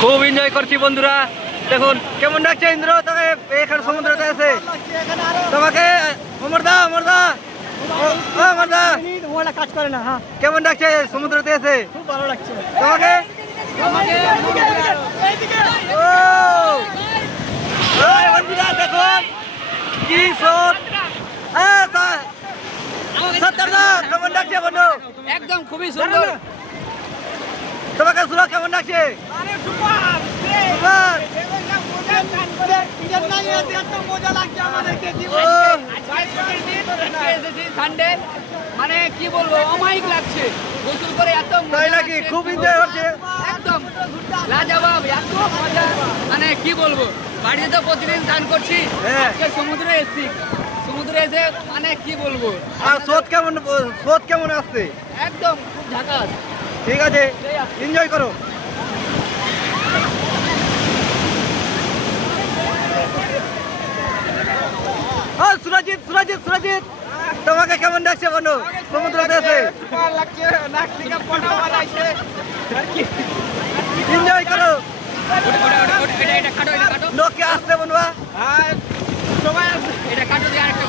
খুব এনজয় করছি বন্ধুরা। দেখুন কেমন লাগছে ইন্দ্র, তোকে এখানে সমুদ্রতে আছে তোমাকে। অমরদা অমরদা অমরদা কাজ করে না। হ্যাঁ, কেমন লাগছে সমুদ্রতে আছে খুব ভালো লাগছে তোমাকে? ও বন্ধুরা দেখুন কি সব। সত্তরদা কেমন লাগছে বন্ধু? একদম খুবই সুন্দর। তোমাকে সুরা কেমন লাগছে? সুপার। সানডে মানে কি বলবো, অমায়িক লাগছে গোসল করে, এত তাই নাকি? খুব এনজয় হচ্ছে। একদম লাজবাব, এত মজা, মানে কি বলবো। বাড়িতে তো প্রতিদিন স্নান করছি, হ্যাঁ। আজকে সমুদ্রে এসেছি। সমুদ্রে এসে মানে কি বলবো, আর স্রোত কেমন আসছে? একদম খুব ঝাকাস। ঠিক আছে, এনজয় করো। সুরজিৎ সুরজিৎ সুরজিৎ তোমাকে কেমন লাগছে বন্ধু সমুদ্রতে এসে? এনজয় করো। লোককে আসতে বন্ধুরা। এটা কাটো দিয়ে আরেকটা